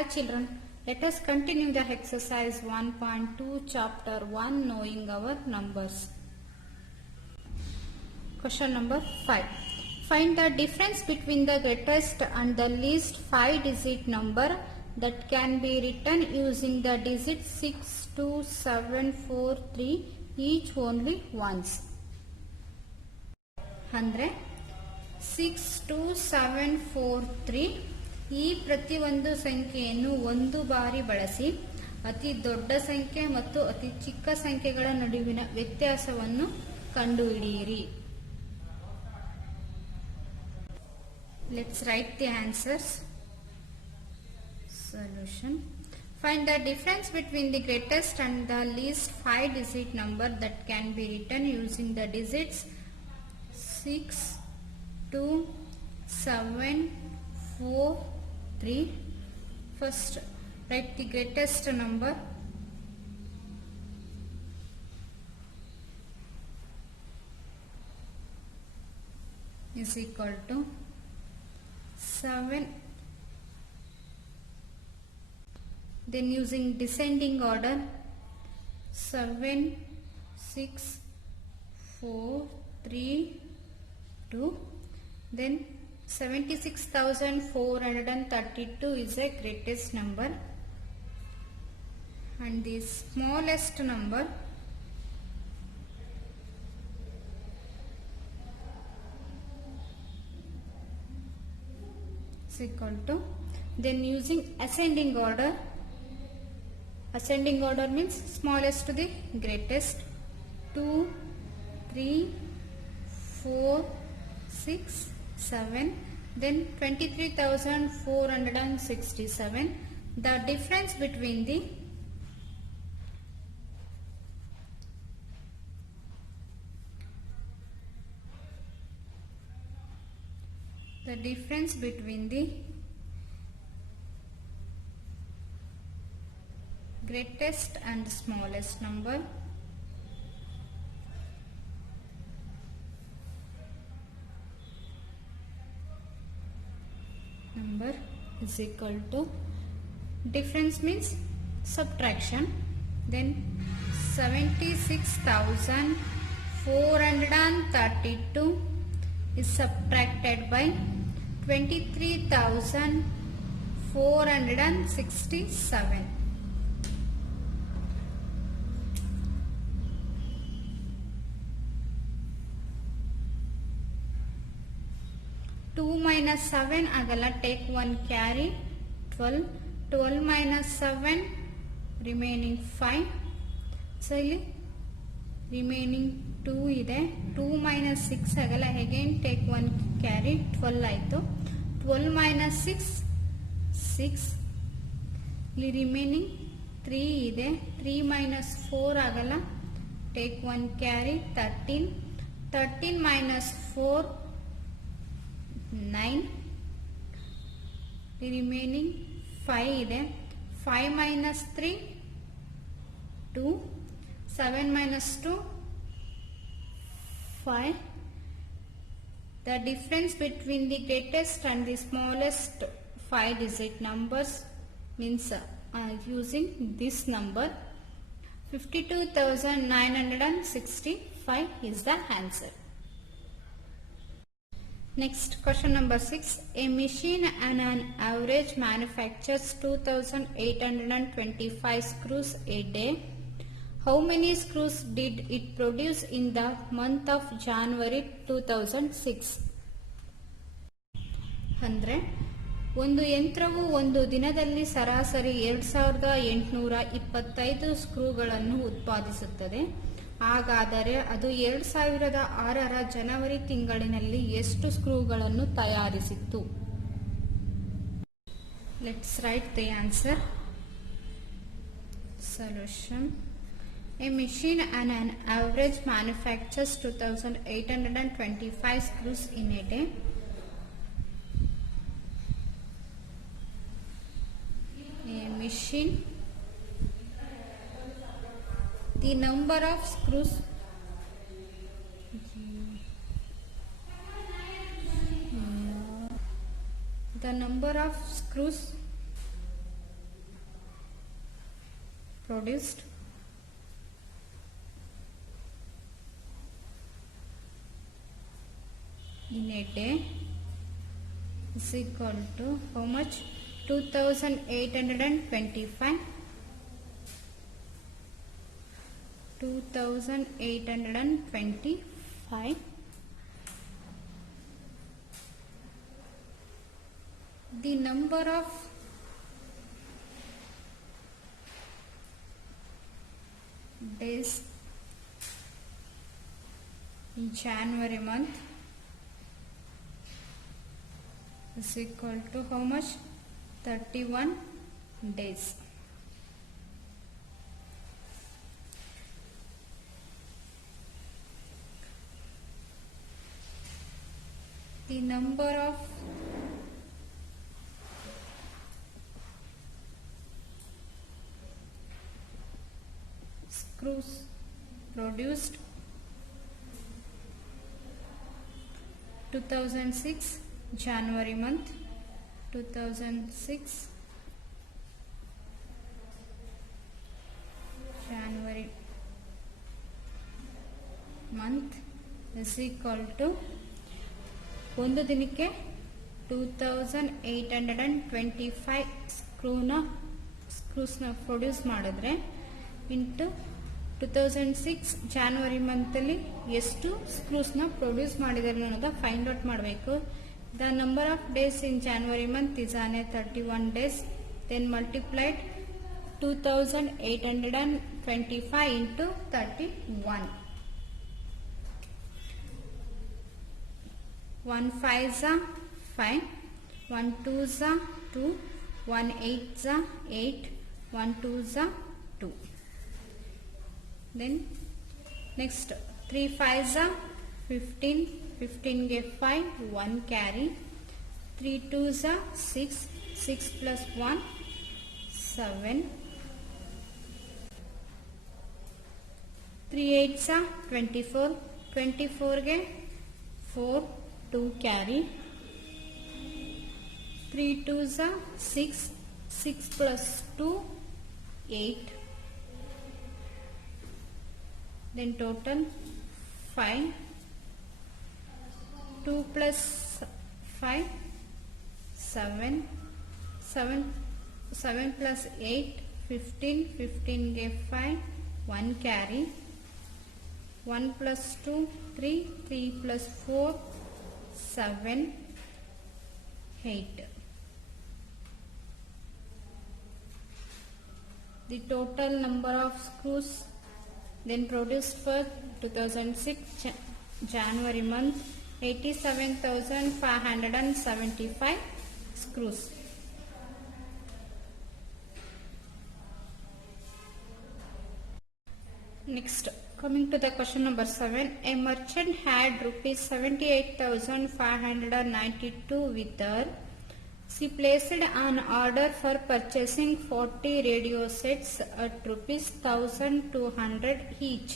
Hi children, let us continue the exercise 1.2 chapter 1 knowing our numbers. Question number 5. Find the difference between the greatest and the least 5-digit number that can be written using the digits 6, 2, 7, 4, 3 each only once. ಅಂದರೆ 6, 2, 7, 4, 3 ಈ ಪ್ರತಿಯೊಂದು ಸಂಖ್ಯೆಯನ್ನು ಒಂದು ಬಾರಿ ಬಳಸಿ ಅತಿ ದೊಡ್ಡ ಸಂಖ್ಯೆ ಮತ್ತು ಅತಿ ಚಿಕ್ಕ ಸಂಖ್ಯೆಗಳ ನಡುವಿನ ವ್ಯತ್ಯಾಸವನ್ನು ಕಂಡುಹಿಡಿಯಿರಿ. Let's write the answers. Solution. Find the difference between the greatest and the least 5-digit number that can be written using the digits 6, 2, 7, 4, 3. First, write the greatest number. Is equal to 7. Then using descending order 7, 6, 4, 3, 2. Then 76,432 is a greatest number, and the smallest number is equal to, then using ascending order means smallest to the greatest, 2, 3, 4, 6, 7, then 23,467. The difference between the greatest and smallest number is equal to, difference means subtraction, then 76,432 is subtracted by 23,467. 2 minus 7 agala, take 1 carry, 12. 12 minus 7 remaining 5. So remaining 2 ide. 2 minus 6 agala, again take 1 carry, 12 ಆಯಿತು. 12 minus 6 6. ಇಲ್ಲಿ remaining 3 ಇದೆ. 3 minus 4 ಆಗಲ್ಲ, take 1 carry, 13. 13 minus 4 9. remaining 5 ಇದೆ. 5 minus 3 2. 7 minus 2 5. The difference between the greatest and the smallest 5-digit numbers means using this number 52,965 is the answer. Next, question number 6. A machine on an average manufactures 2,825 screws a day. How many screws did it produce in the month of January 2006? ಅಂದರೆ ಒಂದು ಯಂತ್ರವು ಒಂದು ದಿನದಲ್ಲಿ ಸರಾಸರಿ 2,825 ಸ್ಕ್ರೂಗಳನ್ನು ಉತ್ಪಾದಿಸುತ್ತದೆ. ಹಾಗಾದರೆ ಅದು 2006ರ ಜನವರಿ ತಿಂಗಳಿನಲ್ಲಿ ಎಷ್ಟು ಸ್ಕ್ರೂಗಳನ್ನು ತಯಾರಿಸಿತ್ತು? Let's write the answer. Solution. A machine on an average manufactures 2,825 screws in a day. A machine, the number of screws the number of screws produced in a day is equal to how much? 2825. 2825. The number of days in January month is equal to how much? 31 days. The number of screws produced 2006 January month, 2006 January month is equal to ಒಂದು ದಿನಕ್ಕೆ 2825 ಸ್ಕ್ರೂಸ್ನ produce ಮಾಡಿದ್ರೆ into 2006 January ಮಂತಲ್ಲಿ ಎಷ್ಟು ಸ್ಕ್ರೂಸ್ನ produce ಮಾಡಿದ್ದಾರೆ ಅನ್ನೋದ find out ಮಾಡಬೇಕು. The number of days in January month is on A 31 days. Then multiplied 2825 into 31. 1 5 is 5, 1 2 is 2, 1 8 is 8, 1 2 is 2. Then next 3 5 is 15, 15 get 5, 1 carry, 3 2 is 6, 6 plus 1 7, 3 8 is 24, 24 get 4, 2 carry, 3 2 is 6, 6 plus 2 8, then total 5, 2 plus 5 7, 7 plus 8 15, 15 gave 5, 1 carry, 1 plus 2 3, 3 plus 4 7 8. The total number of screws then produced for 2006 January month 87,575 screws. Next, coming to the question number 7, a merchant had rupees 78,592 with her. She placed an order for purchasing 40 radio sets at rupees 1,200 each.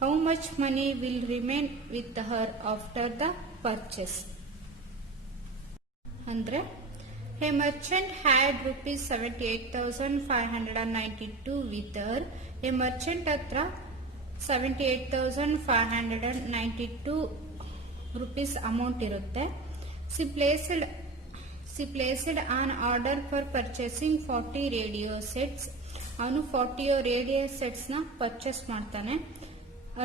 How much money will remain with her after the purchase? Andre, a merchant had rupees 78,592 with her. A merchant hatra 78,592 rupees amount irutte. She placed an order for purchasing 40 radio sets. ಅವನು 40 radio ಸೆಟ್ಸ್ನ purchase ಮಾಡ್ತಾನೆ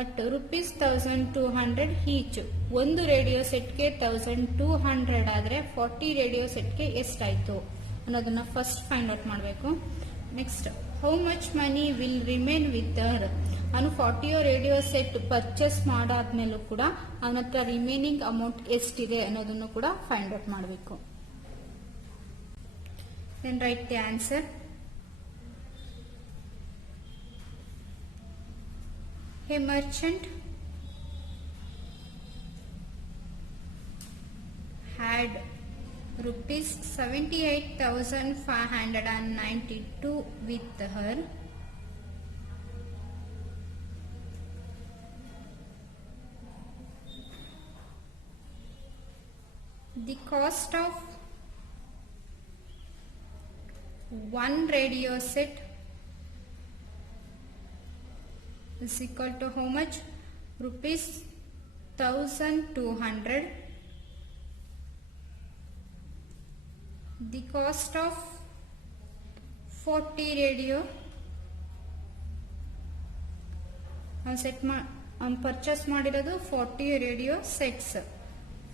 at rupees 1,200 each. ಒಂದು radio ಸೆಟ್ಗೆ 1,200 ಆದರೆ 40 radio ಸೆಟ್ಗೆ ಎಷ್ಟಾಯಿತು ಅನ್ನೋದನ್ನ first find out ಮಾಡಬೇಕು. Next, how much money will remain with her. ಅವನು 40 radio set purchase ಮಾಡಾದ್ಮೇಲೂ ಕೂಡ ಅವನ ಹತ್ರ ರಿಮೈನಿಂಗ್ ಅಮೌಂಟ್ ಎಷ್ಟಿದೆ ಅನ್ನೋದನ್ನು ಕೂಡ ಫೈಂಡ್ ಔಟ್ ಮಾಡಬೇಕು. Then write the answer. A merchant had rupees 78,592 with her. The cost of one radio set is equal to how much? Rupees 1200. The cost of 40 radio purchase ಮಾಡಿರೋದು 40 radio sets.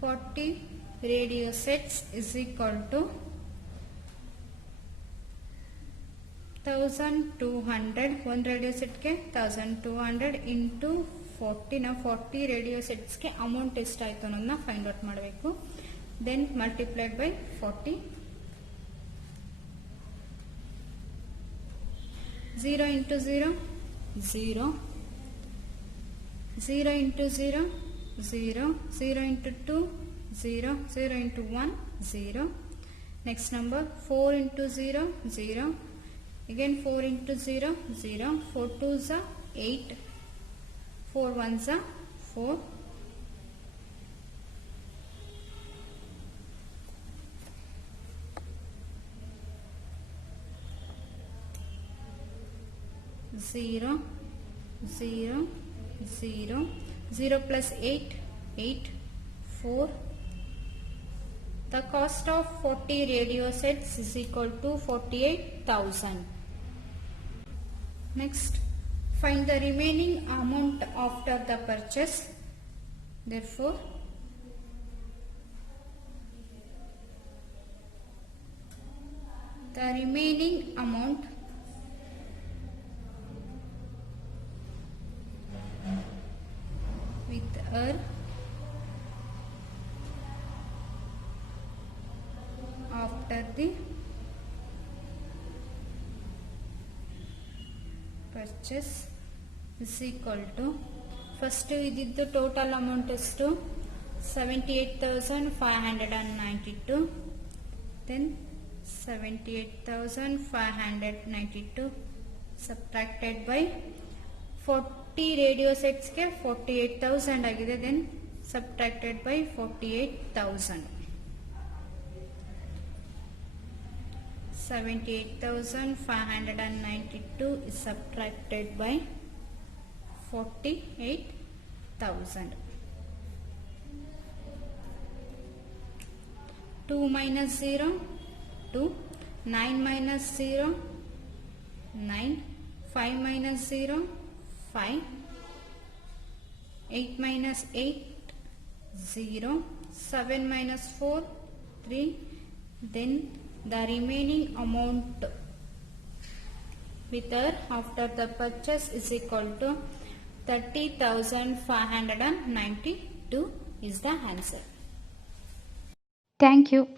40 radio sets is equal to 1200. one radio set ಗೆ 1200 into 40. ನಾವು 40 radio sets ಗೆ amount ಎಷ್ಟಾಯ್ತು ಅನ್ನೋದನ್ನ find out ಮಾಡಬೇಕು. then multiplied by 40. 0 into 0 0, 0 into 0 0, 0 into 2 0, 0 into 1 0. Next number 4 into 0 0, again 4 into 0 0, 4 2s are 8, 4 1s are 4. Zero, 0, 0, 0 plus 8, 8, 4. The cost of 40 radio sets is equal to 48,000. Next, find the remaining amount after the purchase. Therefore, the remaining amount with her after the purchase is equal to, first idiದ್ದು total amount ಎಷ್ಟು 78,592, then 78,592 subtracted by 40 radio sets ಗೆ 48,000 ಆಗಿದೆ, then subtracted by 48,000. 78,592 is subtracted by 48,000. 2 minus 0 2, 9 minus 0 9, 5 minus 0 5, 8 minus 8 0, 7 minus 4 3, then the remaining amount with her after the purchase is equal to 30,592 is the answer. Thank you.